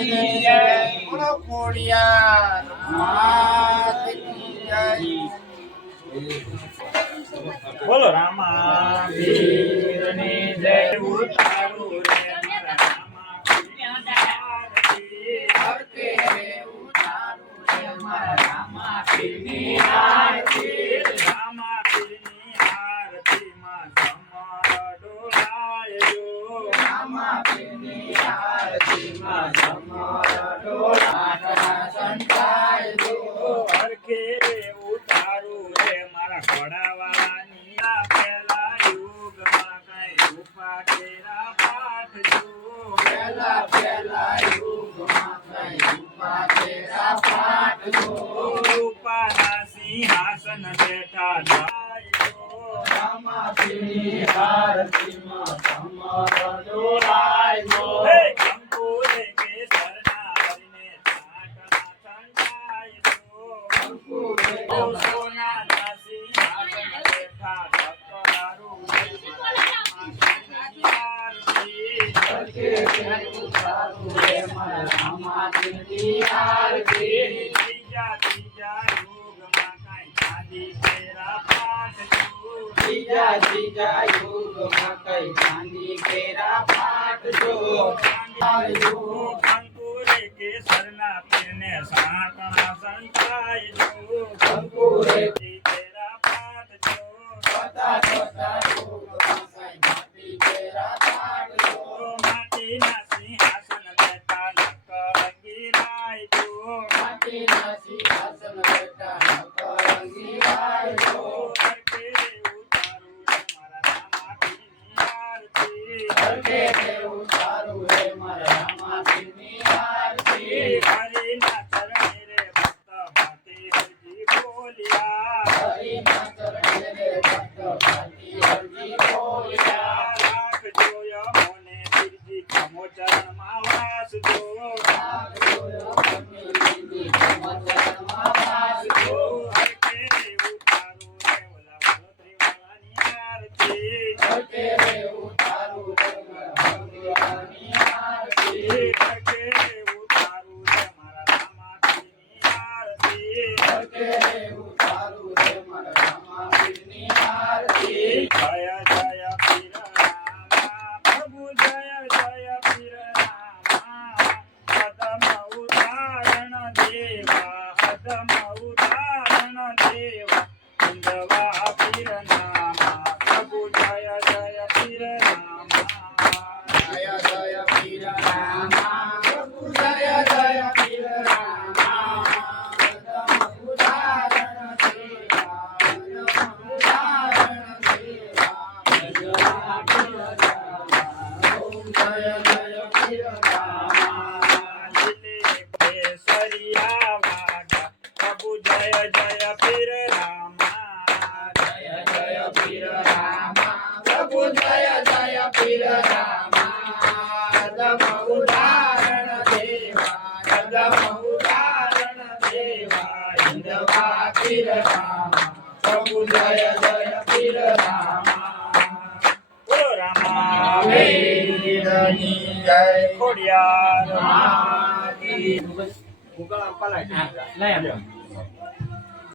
બોલો ખોડિયાર માત કી જય. બોલો રામા પીરની જય. ઉતારું રે રામા પીરની આરતી. ઉતારું રે મારા રામા પીરની આરતી. રામા પીરની આરતીમાં સમર ડોલાયો. રામા પીરની આરતીમાં સમર ડોલાટા સંતાય. હરખે રે ઉતારું રે મારા ઘોડાવાળાની આ પેલા યુગમાં કઈ રૂપા કેરા પાઠ જો. પેલા પેલા યુગમાં કઈ રૂપા તેરા પાઠ જો. રૂપાના સિંહાસન બેઠા જાયો. રામા પીરની આરતીમાં સમર ડોલાયો. હે કંકુરે કેસરના હરિને છાંટણા છંટાયો. ઓ સોનાના સિંહાસન બેઠા ઠકરારું રે ઉતારું રે મારા રામા પીરની આરતી. ત્રીજા યુગમાં કાંઈ ચાંદી કેરા પાઠ જો. ત્રીજા યુગમાં કઈ ચાંદી કેરા પાઠ જો. કંકુરે કેસરના પીરને સાંકણા સંતાય જો. કંકુરે કેરા પાઠ જો. ચોથા યુગમાં કઈ માટી કેરા પાઠ જો. માટીના સિંહાસન બેઠા નકરંગી રાય જો. માટીના સિંહાસન બેઠા નવરંગી રાય જો. હરખે ઉતારું રે મારા રામા પીરની આરતી. હરખે ઉતારું રે મારા રામા પીરની આરતી. હરિના ચરણે રે ભક્ત ભાતી હરજી બોલ્યા. હરિના ચરણે રે ભક્ત ભાતી હરજી બોલ્યા. રાખજો યમોને પીરજી ખમો ચરણમાં વાસ જો. હરખે ઉતારું રે ઓલા વલોત્રીવાળાની આરતી. હરખે ઉતારું રે મારા રામા પીરની આરતી. જય જય પીર રામા પ્રભુ જય જય પીર રામા. હદમ ઉદાહરણ દેવા હદમ ઉદાહરણ દેવા. હિંદવા પીર નામા પ્રભુ જય જય પીર રામા. જય જય પીર રામા પ્રભુ જય જય પીર રામા. ઉદાહરણ દેવા ઉદાહરણ દેવા. જય જય પીર રામા. કેસરિયા વાગા પ્રભુ જય જય પીર રામા. જય જય પીર રામા પ્રભુ જય જય પીર રામા. દમ ઉદાહરણ દેવા દમ ઉદાહરણ દેવા. હિંદવા પીર રામા પ્રભુ જય જય પીર રામા. બોલો રામા પીરની જય. ખોડિયાર રામા પીર. લઈ આવ્યો.